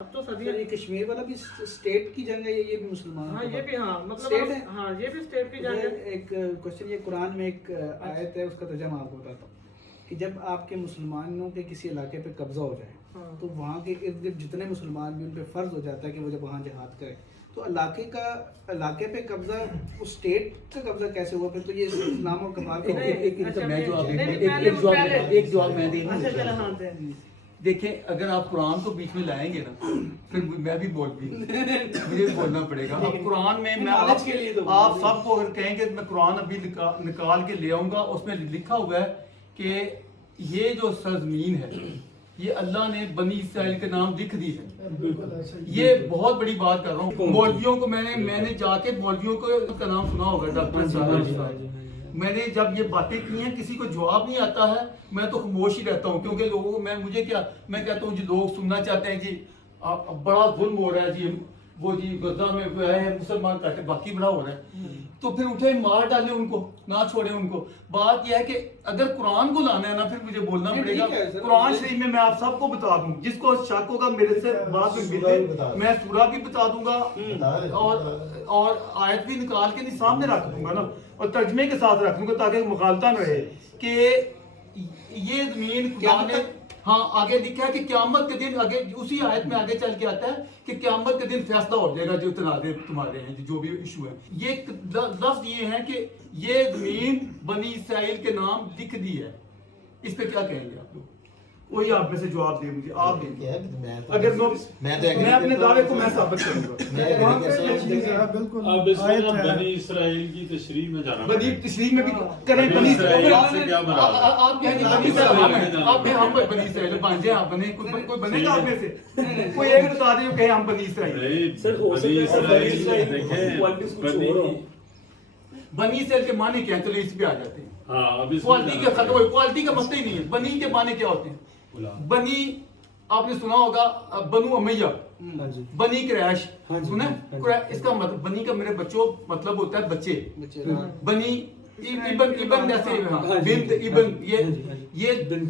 اب تو صدی یہ کشمیر والا بھی اسٹیٹ کی جنگ ہے یہ بھی مسلمان؟ ہاں یہ بھی، ہاں مطلب اسٹیٹ ہے، ہاں یہ بھی اسٹیٹ کی جنگ ہے۔ ایک کوشچن، یہ قرآن میں ایک آیت ہے، اس کا ترجمہ آپ کو بتاتا ہوں کہ جب آپ کے مسلمانوں کے کسی علاقے پہ قبضہ ہو جائے تو وہاں کے ارد گرد جتنے مسلمان بھی ان پہ فرض ہو جاتا ہے کہ وہ جب وہاں جہاد کرے، تو علاقے پہ قبضہ اس اسٹیٹ کا قبضہ کیسے ہوا؟ پھر تو یہ اسلام اور کمال کا ایک جواب میں دے اچھا چلو دوں۔ ہاں دیں۔ دیکھیں اگر آپ قرآن کو بیچ میں لائیں گے نا پھر میں بھی مجھے بولنا پڑے گا۔ اب قرآن میں آپ سب کو اگر کہیں کہ میں قرآن ابھی نکال کے لے آؤں گا، اس میں لکھا ہوا ہے کہ یہ جو سرزمین ہے یہ اللہ نے بنی اسرائیل کے نام لکھ دی ہے۔ یہ بہت بڑی بات کر رہا ہوں۔ مولویوں کو میں نے جا کے مولویوں کو کا نام سنا ہوگا، ڈاکٹر صاحب، میں نے جب یہ باتیں کی ہیں کسی کو جواب نہیں آتا ہے میں تو خاموش ہی رہتا ہوں، کیونکہ لوگوں کو میں کہتا ہوں جی لوگ سننا چاہتے ہیں، جی بڑا ظلم ہو رہا ہے، جی وہ جی غزہ میں ہے مسلمان کہتے باقی بڑا ہو رہا ہے، تو پھر اٹھے مار ڈالیں ان کو، نہ چھوڑیں ان کو۔ بات یہ ہے کہ اگر قرآن کو لانا ہے نا پھر مجھے بولنا پڑے گا۔ قرآن شریف میں آپ سب کو بتا دوں، جس کو شک ہوگا میرے سے بات میں ملے، میں سورہ بھی بتا دوں گا اور آیت بھی نکال کے سامنے رکھ دوں گا نا، اور ترجمے کے ساتھ رکھ دوں گا تاکہ مغالطہ نہ رہے کہ یہ زمین خدا نے، ہاں آگے لکھا ہے کہ قیامت کے دن، آگے اسی آیت میں آگے چل کے آتا ہے کہ قیامت کے دن فیصلہ ہو جائے گا جو تنازع تمہارے ہیں، جو بھی ایشو ہے۔ یہ لفظ یہ ہے کہ یہ زمین بنی اسرائیل کے نام لکھ دی ہے، اس پہ کیا کہیں گے آپ لوگ؟ وہی آپ میں سے جواب دیں مجھے، آپ دیں۔ اگر میں اپنے دعوے کو میں ثابت کروں گا۔ اب اس میں بنی اسرائیل کی تشریح میں جانا بنی تشریح میں بھی کریں، بنی اسرائیل سے کیا مراد ہے؟ آپ کہیں گے بنی اسرائیل، آپ کہیں ہم بنی اسرائیل بانجے، آپ بنے، کوئی بنے گا آپ میں سے؟ کوئی ایک بتا دے کہ ہم بنی اسرائیل۔ بنی اسرائیل کے معنی کیا ہے؟ چلو اس پہ آ جاتے ہیں۔ کوالٹی کا ختم ہوئی، کوالٹی کا مسئلہ ہی نہیں ہے۔ بنی کے معنی کیا ہوتے ہیں؟ بنی آپ نے سنا ہوگا بنو امیہ، بنی قریش سنا ہے؟ اس کا مطلب بنی کا میرے بچوں مطلب ہوتا ہے بچے، بنی ابن جیسے بنت ابن، یہ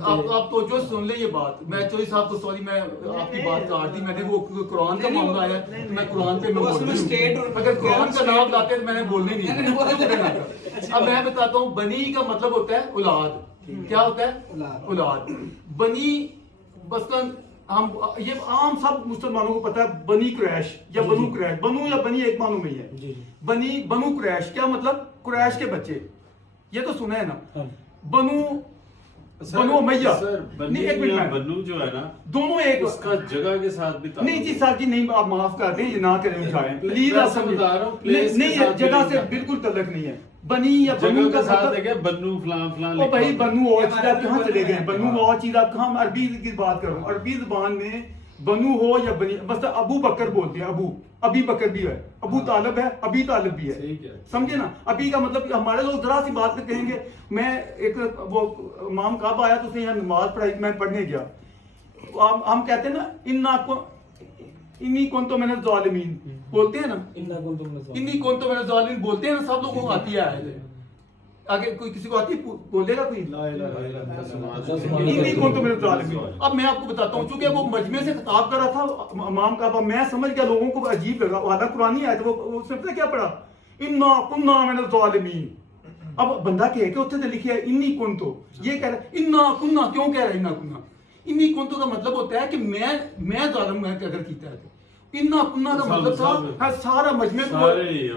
آپ تو جو سن لیں یہ بات، میں چوہدری صاحب کو سوری میں آپ کی بات کاٹ دی، میں نے وہ قرآن کا معاملہ آیا تو میں قرآن پہ اگر قرآن کا نام لاتے تو میں نے بولنے نہیں۔ اب میں بتاتا ہوں بنی کا مطلب ہوتا ہے اولاد۔ کیا ہوتا ہے؟ اولاد۔ بنی مثلاً ہم یہ عام سب مسلمانوں کو پتا ہے بنی قریش یا بنو قریش، بنو یا بنی ایک معنوں میں ہی ہے۔ بنی بنو قریش کیا مطلب؟ قریش کے بچے، یہ تو سنا ہے نا۔ بنو امیہ، نہیں ایک منٹ، بنو جو ہے نا دونوں ایک اس کا جگہ کے ساتھ بھی نہیں جی سر جی، نہیں آپ معاف کر دیں، یہ نہ کریں اٹھائیں پلیز، آپ بتا رہا ہوں نہیں جگہ سے بالکل تعلق نہیں ہے۔ بنی یا بنو کا ساتھ ہے کہ بنو فلان فلان، او بھائی بنو اور چیز آپ کہاں چلے گئے؟ بنو اور چیز آپ کہاں؟ عربی کی بات کر رہا ہوں، عربی زبان میں بنو ہو یا بنی، مثلا ابو بکر بولتے ہیں، ابی بکر بھی ہے، ابو طالب ہے، ابی طالب بھی ہے، سمجھے نا؟ ابی کا مطلب ہمارے لوگ ذرا سی بات میں کہیں گے، میں ایک وہ امام کعبہ آیا تو اس نے یہاں نماز پڑھائی، میں پڑھنے گیا، ہم کہتے ہیں نا انی کنتو من الظالمین بولتے ہیں نا، انی کنتو من الظالمین بولتے ہیں نا، سب لوگوں کو آتی ہے۔ آگے کوئی کسی کو آتی ہے؟ بولے گا کوئی؟ انی کنتو من الظالمین۔ اب میں آپ کو بتاتا ہوں، چونکہ وہ مجمع سے خطاب کر رہا تھا امام کعبہ، میں سمجھ گیا، لوگوں کو عجیب لگا، وعدہ قرآنی آیا تھا، وہ اس نے کیا پڑھا؟ انا کنا من الظالمین۔ اب بندہ کہے کہ اتنے لکھیا ہے انی کنتو، یہ کہہ رہا ہے انا کنا، کیوں کہہ رہا ہے انا کنا؟ انی کنتو کا مطلب ہوتا ہے کہ میں ظالم اگر کیتا ہے تو انا کنا کا مطلب تھا سارا مجمع کو۔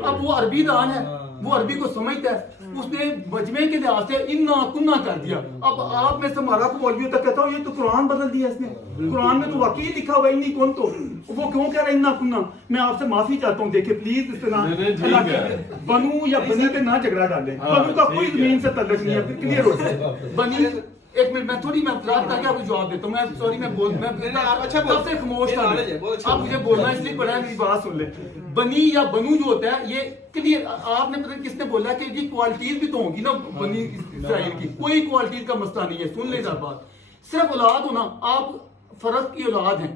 اب وہ عربی دان ہے، وہ عربی کو سمجھتا ہے، اس نے مجمع کے لحاظ سے انا کنا کر دیا۔ اب آپ میں سے ہمارا مولویوں تک کہتا ہوں یہ تو قرآن بدل دیا اس نے، قرآن میں تو واقعی لکھا ہوا ہے انی کنتو، وہ کیوں کہہ رہا ہے انا کنا؟ میں آپ سے معافی چاہتا ہوں، دیکھیں پلیز اس طرح بنو یا بنی پہ نہ جھگڑا ڈالیں، بنو کا کوئی زمین سے تعلق نہیں ہے، کلیئر ہو جائے۔ بنی ایک منٹ میں تھوڑی میں رات تک آپ کو جواب دیتا ہوں، میں سوری میں تب سے خاموش تھا، آپ مجھے بولنا اس لیے پڑا ہے، میری بات سن لیں۔ بنی یا بنو جو ہوتا ہے یہ کلیئر، آپ نے پتہ کس نے بولا کہ یہ کوالٹیز بھی تو ہوں گی نا بنی اسرائیل کی، کوئی کوالٹیز کا مسئلہ نہیں ہے، سن لیں ذرا بات، صرف اولاد ہونا، آپ فرد کی اولاد ہیں،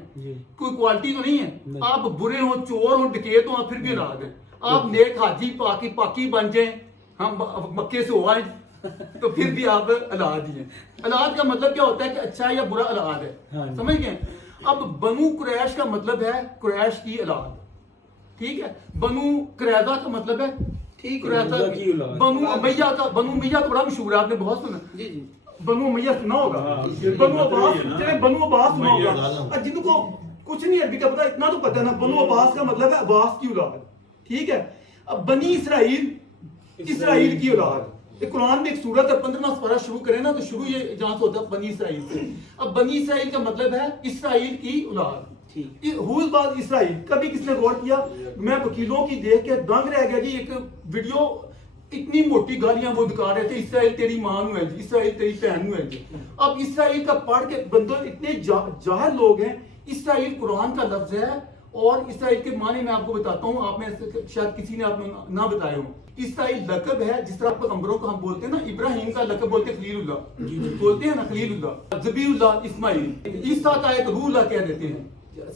کوئی کوالٹی تو نہیں ہے، آپ برے ہوں، چور ہوں، ڈکیت ہوں، پھر بھی اولاد ہیں، آپ نیک حاجی پاکی بن جائیں، ہم مکے سے ہو آئیں تو پھر بھی آپ اولاد ہی ہیں۔ اولاد کا مطلب کیا ہوتا ہے کہ اچھا یا برا اولاد ہے، سمجھ گئے؟ اب بنو قریش کا مطلب ہے قریش کی اولاد، ٹھیک ہے. بنو قریظہ کا مطلب ہے قریظہ کی اولاد. بنو امیہ تو بڑا مشہور ہے، آپ نے بہت سنا. جی جی بنو امیہ سنا ہوگا، بنو عباس، چلے بنو عباس سنا ہوگا. جن کو کچھ نہیں عربی کا پتا اتنا تو پتا نا، بنو عباس کا مطلب ہے عباس کی اولاد، ٹھیک ہے. اب بنی اسرائیل کی اولاد. قرآن میں ایک سورت ہے 15واں سپارہ شروع کریں نا تو شروع یہ جہاں سے ہوتا ہے بنی اسرائیل سے. اب بنی اسرائیل کا مطلب ہے اسرائیل کی اولاد. ہوز بات اسرائیل کبھی کس نے غور کیا؟ میں وکیلوں کی دیکھ کے دنگ رہ گیا جی. ایک ویڈیو اتنی موٹی گالیاں وہ دکھا رہے تھے، اسرائیل تیری ماں ہے جی، اسرائیل تیری بہن ہے جی. اب اسرائیل کا پڑھ کے بندوں اتنے جاہل لوگ ہیں. اسرائیل قرآن کا لفظ ہے اور اسرائیل کے معنی میں آپ کو بتاتا ہوں، آپ میں شاید کسی نے آپ نے نہ بتایا ہو. اسرائیل لقب ہے، جس طرح پیغمبروں کو ہم بولتے ہیں نا، ابراہیم کا لقب بولتے ہیں خلیل اللہ، بولتے ہیں نا خلیل اللہ، ذبی اللہ اسماعیل. عیسیٰ کا ایک روح اللہ کہہ دیتے ہیں.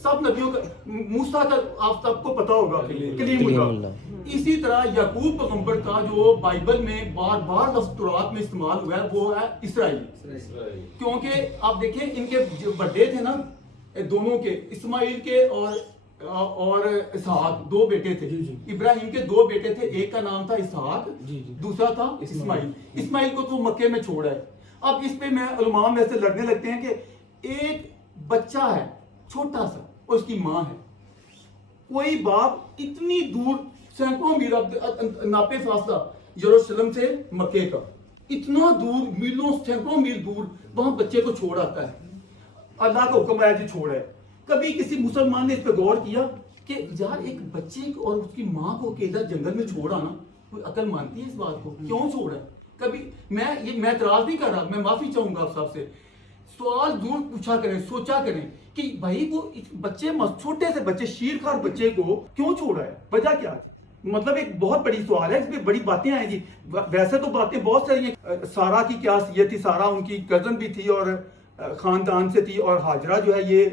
سب نبیوں کا، موسیٰ کا آپ سب کو پتا ہوگا کلیم اللہ. اسی طرح یعقوب پیغمبر کا جو بائبل میں بار بار لفظ تورات میں استعمال ہوا ہے وہ ہے اسرائیل. کیونکہ آپ دیکھیں ان کے جو بڑے تھے نا دونوں کے، اسماعیل کے اور اسحاق، دو بیٹے تھے. ابراہیم کے دو بیٹے تھے، ایک کا نام تھا اسحاق، دوسرا تھا اسماعیل. اسماعیل کو تو مکے میں چھوڑا ہے. اب اس پہ میں علماء میں سے لڑنے لگتے ہیں کہ ایک بچہ ہے چھوٹا سا اور اس کی ماں ہے. کوئی باپ اتنی دور سینکڑوں میل ناپے فاصلہ یروشلم سے مکے کا، اتنا دور میلوں سینکڑوں میل دور وہاں بچے کو چھوڑ آتا ہے. اللہ کا حکم ہے جی چھوڑا ہے. کبھی کسی مسلمان نے اس پہ غور کیا کہ یار ایک بچے کو اور اس کی ماں کو اکیلا جنگل میں چھوڑ آنا، کوئی عقل مانتی ہے اس بات کو؟ کیوں چھوڑا ہے؟ کبھی میں اعتراض نہیں کر رہا، میں معافی چاہوں گا آپ سب سے. سوال ضرور پوچھا کریں، سوچا کریں کہ بھائی وہ بچے، چھوٹے سے بچے، شیرخوار بچے کو کیوں چھوڑا ہے؟ وجہ کیا ہے؟ مطلب ایک بہت بڑی سوال ہے، اس میں بڑی باتیں آئیں گی. ویسے تو باتیں بہت ساری ہیں. سارا کی کیا حیثیت تھی؟ سارا ان کی کزن بھی تھی اور خاندان سے تھی، اور ہاجرہ جو ہے یہ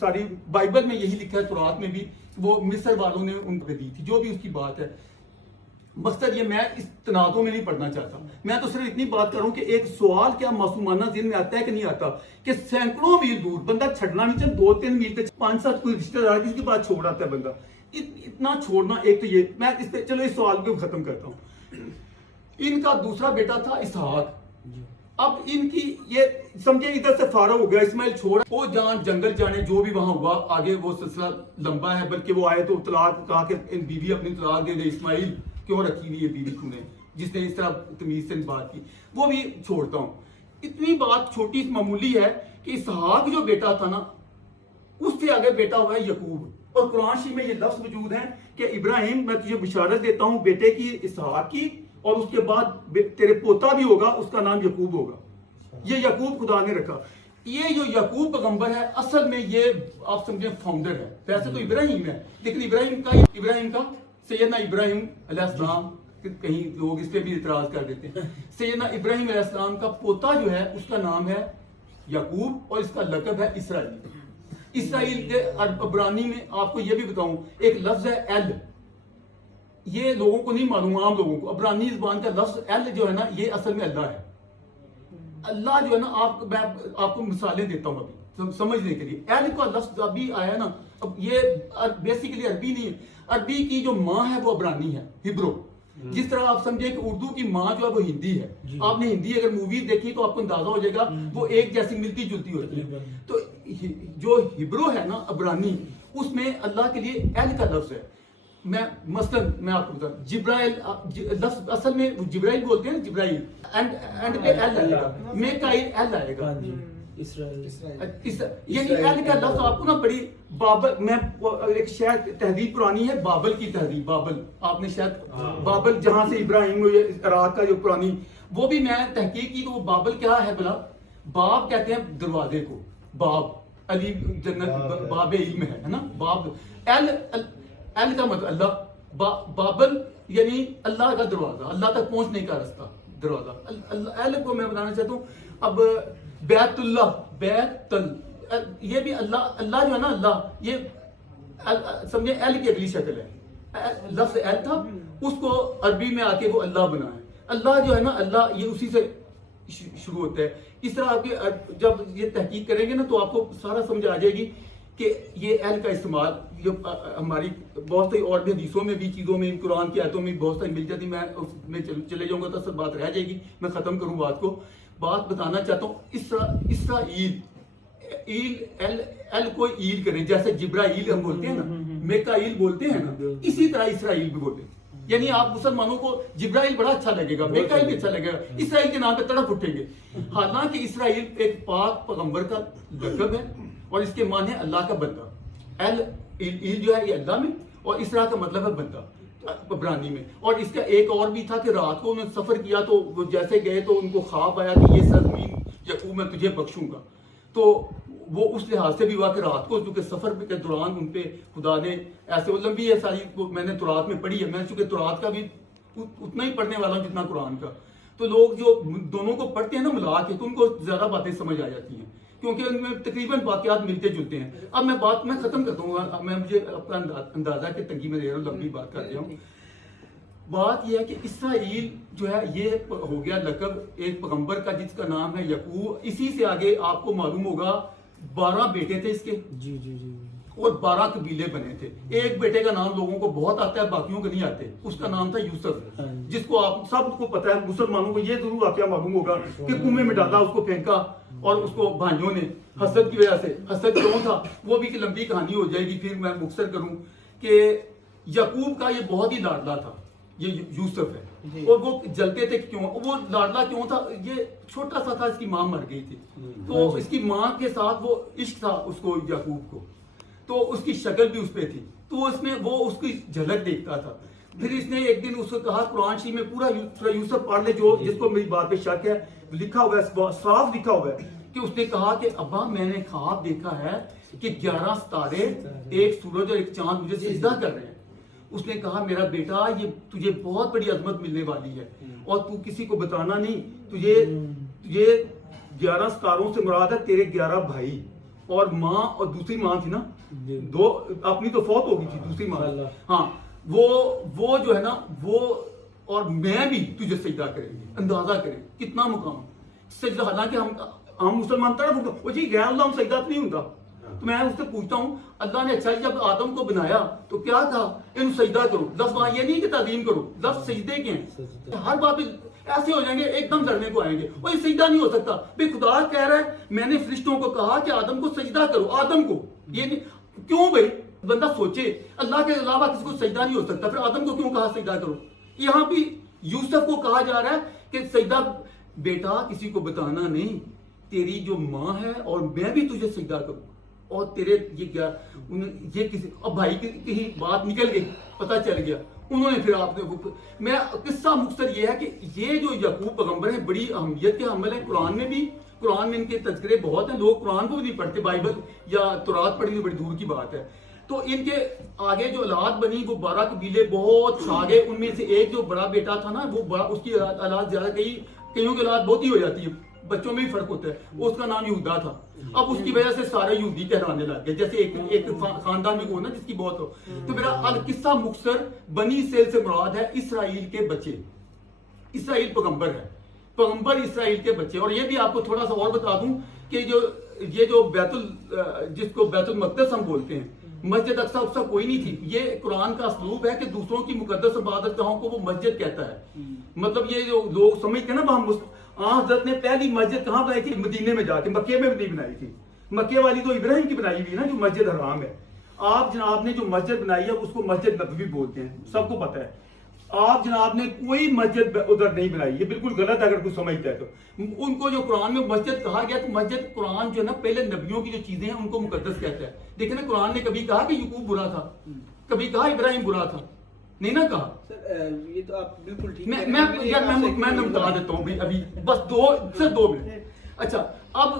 ساری بائبل میں یہی لکھا ہے، تورات میں بھی وہ مصر والوں نے ان کو دی تھی. جو بھی اس کی بات ہے، مقصد یہ میں اس تنازع میں نہیں پڑھنا چاہتا. میں تو صرف اتنی بات کروں کہ ایک سوال کیا معصومانہ ذہن میں آتا ہے کہ نہیں آتا کہ سینکڑوں میل دور بندہ چھڑنا نہیں چاہتا، 2-3 میل تک 5-7 کوئی رشتہ دار جس کے بعد چھوڑ آتا ہے بندہ. اتنا چھوڑنا، ایک تو یہ میں اس پہ چلو اس سوال کو ختم کرتا ہوں. ان کا دوسرا بیٹا تھا اسحاق. اب ان کی یہ سمجھے ادھر سے فارغ ہو گیا، اسماعیل چھوڑ وہ جنگل جانے، جو بھی وہاں ہوا آگے وہ سلسلہ لمبا ہے. بلکہ وہ آئے تو طلاق کہا کہ بیوی اپنی طلاق دے دے. اسماعیل کیوں رکھی ہوئی ہے بیوی تو نے، جس نے اس طرح تمیز سے بات کی، وہ بھی چھوڑتا ہوں. اتنی بات چھوٹی معمولی ہے کہ اسحاق جو بیٹا تھا نا، اس سے آگے بیٹا ہوا ہے یعقوب. اور قرآن شریف میں یہ لفظ موجود ہیں کہ ابراہیم میں تجھے بشارت دیتا ہوں بیٹے کی، اسحاق کی، اور اس کے بعد تیرے پوتا بھی ہوگا، اس کا نام یعقوب ہوگا. یہ یعقوب خدا نے رکھا. یہ جو یعقوب پیغمبر ہے اصل میں یہ آپ سمجھیں فاؤنڈر ہے. ویسے تو ابراہیم ہے، لیکن ابراہیم کا سیدنا ابراہیم علیہ السلام، کہیں لوگ اس پہ بھی اعتراض کر دیتے ہیں، سیدنا ابراہیم علیہ السلام کا پوتا جو ہے اس کا نام ہے یعقوب اور اس کا لقب ہے اسرائیل. اسرائیل کے عبرانی میں آپ کو یہ بھی بتاؤں ایک لفظ ہے ایل. یہ لوگوں کو نہیں معلوم، عام لوگوں کو. عبرانی زبان کا لفظ ایل جو ہے نا، یہ اصل میں اللہ ہے. اللہ جو ہے نا، آپ کو مثالیں دیتا ہوں ابھی سمجھنے کے لیے. ایل کا لفظ ابھی آیا نا، اب یہ بیسیکلی عربی نہیں ہے. عربی کی جو ماں ہے وہ عبرانی ہے، ہبرو. جس طرح آپ سمجھیں کہ اردو کی ماں جو ہے وہ ہندی ہے. آپ نے ہندی اگر موویز دیکھی تو آپ کو اندازہ ہو جائے گا وہ ایک جیسی ملتی جلتی ہوتی ہے. تو جو ہبرو ہے نا عبرانی، اس میں اللہ کے لیے ایل کا لفظ ہے. میں آپ کو بتاؤں، جبرائیل لفظ اصل میں جبرائیل بولتے ہیں، جبرائیل اینڈ پہ ایل آئے گا، میکائیل ایل آئے گا. یعنی ایل کا لفظ آپ کو نا بڑی بابل، میں ایک شاید تہذیب پرانی ہے، بابل کی تہذیب. بابل آپ نے شاید بابل جہاں سے ابراہیم عراق کا جو پرانی، وہ بھی میں تحقیق کی تو وہ بابل کیا ہے بلا؟ باب کہتے ہیں دروازے کو، باب علی جنت باب علم ہے نا. باب ایل کا مطلب اللہ، بابل یعنی اللہ کا دروازہ، اللہ تک پہنچنے کا رستہ، دروازہ. ایل کو میں بتانا چاہتا ہوں. اب بیت اللہ، یہ بھی اللہ جو ہے نا، اللہ یہ سمجھے ایل کی اگلی شکل ہے. لفظ ایل تھا، اس کو عربی میں آ کے وہ اللہ بنا ہے. اللہ جو ہے نا، اللہ یہ اسی سے شروع ہوتا ہے. اس طرح آپ جب یہ تحقیق کریں گے نا تو آپ کو سارا سمجھ آ جائے گی کہ یہ اہل کا استعمال ہماری بہت سی اور بھی حدیثوں میں بھی چیزوں میں قرآن کی آیتوں میں بہت ساری مل جاتی. میں چلے جاؤں گا تو سب بات رہ جائے گی. میں ختم کروں بات کو. بات بتانا چاہتا ہوں اسرائیل ایل کو ایل کریں, جیسے جبرائیل ہم بولتے ہیں نا, میکائیل بولتے ہیں نا, اسی طرح اسرائیل بھی بولتے ہیں. یعنی آپ مسلمانوں کو جبرائیل بڑا اچھا لگے گا, میکائیل بھی اچھا لگے گا, اسرائیل کے نام پہ تڑپ اٹھیں گے. حالانکہ اسرائیل ایک پاک پیغمبر کا لقب ہے اور اس کے معنی ہے اللہ کا بندہ. ایل جو ہے یہ اللہ میں, اور اسرا کا مطلب ہے بندہ عبرانی میں. اور اس کا ایک اور بھی تھا کہ رات کو انہوں نے سفر کیا تو وہ جیسے گئے تو ان کو خواب آیا کہ یہ سرزمین یعقوب میں تجھے بخشوں گا. تو وہ اس لحاظ سے بھی ہوا کہ رات کو چونکہ سفر کے دوران ان پہ خدا نے ایسے لمبی ہے ساری میں نے تورات میں پڑھی ہے, میں چونکہ تورات کا بھی اتنا ہی پڑھنے والا ہوں جتنا قرآن کا. تو لوگ جو دونوں کو پڑھتے ہیں نا ملا کے تو ان کو زیادہ باتیں سمجھ آ جاتی ہیں کیونکہ ان میں تقریباً واقعات ملتے جلتے ہیں. اب میں ختم کرتا ہوں, میں مجھے اپنا اندازہ کہ تنگی میں دے رہا ہوں, لمبی بات کر رہا ہوں. بات یہ ہے کہ اسرائیل جو ہے یہ ہو گیا لقب ایک پیغمبر کا جس کا نام ہے یعقوب. اسی سے آگے آپ کو معلوم ہوگا 12 بیٹے تھے اس کے, جی جی جی, اور 12 قبیلے بنے تھے. ایک بیٹے کا نام لوگوں کو بہت آتا ہے, باقیوں کو نہیں آتے. اس کا نام تھا یوسف, جس کو آپ سب کو پتا ہے. مسلمانوں کو یہ ضرور واقعہ معلوم ہوگا کہ کنویں میں ڈالا, اس کو پھینکا, اور اس کو بھائیوں نے حسد کی وجہ سے. حسد کیوں تھا وہ بھی کہ لمبی کہانی ہو جائے گی, پھر میں مختصر کروں کہ یعقوب کا یہ بہت ہی لاڈلا تھا, یہ یوسف ہے. اور وہ جلتے تھے کیوں, وہ لاڈلا کیوں تھا, یہ چھوٹا سا تھا, اس کی ماں مر گئی تھی تو اس کی ماں کے ساتھ وہ عشق تھا اس کو یعقوب کو, تو اس کی شکل بھی اس پہ تھی, تو اس میں وہ اس کی جھلک دیکھتا تھا. پھر اس نے ایک دن اس کو کہا, قرآن شریف میں پورا سورہ یوسف پڑھ لے, جو جس کو میری بات پہ شک ہے, لکھا ہوا ہے, صاف لکھا ہوا ہے کہ اس نے کہا کہ ابا میں نے خواب دیکھا ہے کہ 11 ستارے, ایک سورج اور ایک چاند مجھے سجدہ کر رہے ہیں. اس نے کہا میرا بیٹا یہ تجھے بہت بڑی عظمت ملنے والی ہے اور تو کسی کو بتانا نہیں. تجھے 11 ستاروں سے مراد ہے تیرے 11 بھائی اور ماں, اور دوسری ماں تھی نا, دو اپنی تو فوت ہو گئی تھی, دوسری ماں, ہاں وہ جو ہے نا وہ, اور میں بھی تجھے سجدہ کریں گے. اندازہ کریں کتنا مقام سجدہ. حالانکہ ہم مسلمان طرف وہ جی غیر اللہ ہم سجدہ نہیں ہوتا. تو میں اس سے پوچھتا ہوں اللہ نے اچھا جب آدم کو بنایا تو کیا کہا, ان سجدہ کرو. لفظ وہاں یہ نہیں کہ تعظیم کرو, لفظ سجدے کے ہیں. ہر بات ایسے ہو جائیں گے, ایک دم لڑنے کو آئیں گے, وہ سجدہ نہیں ہو سکتا. بھائی خدا کہہ رہا ہے میں نے فرشتوں کو کہا کہ آدم کو سجدہ کرو, آدم کو. یہ نہیں کیوں بھائی, بندہ سوچے اللہ کے علاوہ کسی کو سجدہ نہیں ہو سکتا, پھر آدم کو کیوں کہا سجدہ کرو. یہاں بھی یوسف کو کہا جا رہا ہے کہ سجدہ بیٹا کسی کو بتانا نہیں, تیری جو ماں ہے اور میں بھی تجھے سجدہ کروں, اور تیرے یہ کیا یہ کسی, اب بھائی کی بات نکل گئی, پتہ چل گیا, انہوں نے پھر آپ نے. میرا قصہ مختصر یہ ہے کہ یہ جو یعقوب پیغمبر ہیں بڑی اہمیت کے حامل ہیں. قرآن میں ان کے تذکرے بہت ہیں. لوگ قرآن کو بھی نہیں پڑھتے, بائبل یا تورات پڑھی تو بڑی دور کی بات ہے. تو ان کے آگے جو اولاد بنی وہ 12 قبیلے بہت چھا گئے. ان میں سے ایک جو بڑا بیٹا تھا نا, وہ بڑا, اس کی اولاد زیادہ, کئیوں کی اولاد بہت ہی ہو جاتی ہے, بچوں میں بھی فرق ہوتا ہے. اس کا نام یہودا تھا. اب اس کی وجہ سے سارے یہودی کہلانے لگ گئے, جیسے ایک خاندان میں کو نا جس کی بہت ہو. تو میرا قصہ مختصر بنی اسرائیل سے مراد ہے اسرائیل کے بچے. اسرائیل پیغمبر ہے, پیغمبر اسرائیل کے بچے. اور یہ بھی آپ کو تھوڑا سا اور بتا دوں کہ یہ جو جس کو بیت المقدس ہم بولتے ہیں, مسجد اقصی کوئی نہیں تھی. یہ قرآن کا اسلوب ہے کہ دوسروں کی مقدس عبادت گاہوں کو وہ مسجد کہتا ہے. مطلب یہ جو لوگ سمجھتے ہیں نا, حضرت نے پہلی مسجد کہاں بنائی تھی, مدینے میں جا کے, مکے میں نہیں بنائی تھی. مکے والی تو ابراہیم کی بنائی ہوئی نا, جو مسجد حرام ہے. آپ جناب نے جو مسجد بنائی ہے اس کو مسجد نبوی بولتے ہیں, سب کو پتا ہے. آپ جناب نے کوئی مسجد ادھر نہیں بنائی, یہ بالکل غلط ہے اگر کوئی سمجھتا ہے تو. ان کو جو قرآن میں مسجد کہا گیا, تو مسجد قرآن جو ہے نا پہلے نبیوں کی جو چیزیں ہیں ان کو مقدس کہتا ہے. دیکھیں نا قرآن نے کبھی کہا کہ یعقوب برا تھا, کبھی کہا ابراہیم برا تھا, نہیں نا کہا. یہ تو آپ بالکل ٹھیک. میں بتا دیتا ہوں ابھی بس 2 منٹ. اچھا, اب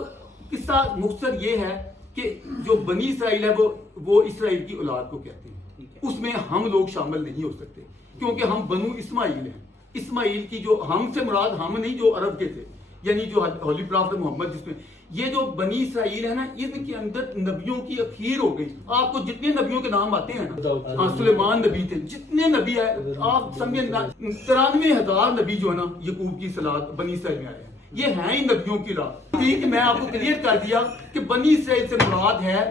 قصہ مختصر یہ ہے کہ جو بنی اسرائیل ہے وہ اسرائیل کی اولاد کو کہتے ہیں. اس میں ہم لوگ شامل نہیں ہو سکتے کیونکہ ہم بنو اسماعیل ہیں. اسماعیل کی جو ہم سے مراد ہم نہیں, جو عرب کے تھے, یعنی جو ہولی پرافٹ محمد, جس میں یہ جو بنی اسرائیل ہے نا, ان کے اندر نبیوں کی اخیر ہو گئی. آپ کو جتنے نبیوں کے نام آتے ہیں نا, سلیمان نبی تھے, جتنے نبی آئے آپ سمجھیں 93,000 نبی جو ہے نا یعقوب کی سلاد بنی اسرائیل میں آئے ہیں. یہ ہیں ہی نبیوں کی راہ تھی کہ میں آپ کو کلیئر کر دیا کہ بنی اسرائیل سے مراد ہے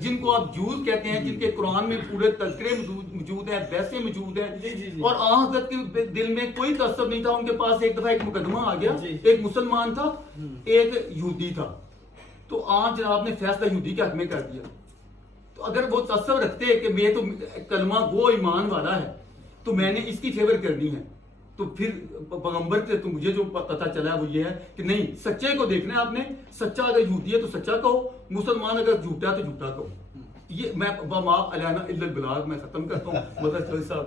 جن کو آپ جوز کہتے ہیں، جن کے قرآن میں پورے تذکرے موجود ہیں، بیسے موجود ہیں، اور آن حضرت کے دل میں کوئی تعصب نہیں تھا. ان کے پاس ایک دفعہ ایک مقدمہ آ گیا، ایک مسلمان تھا ایک یہودی تھا، تو آن جناب نے فیصلہ یہودی کے حق میں کر دیا. تو اگر وہ تعصب رکھتے کہ میں تو کلمہ گو ایمان والا ہے تو میں نے اس کی فیور کرنی ہے، تو پھر پیغمبر سے تو مجھے جو پتہ چلا ہے وہ یہ ہے کہ نہیں، سچے کو دیکھنا ہے آپ نے. سچا اگر یہودی ہے تو سچا کہو، مسلمان اگر جھوٹا ہے تو جھوٹا کہو. یہ میں وما علینا الا البلاغ میں ختم کرتا ہوں. مدد صاحب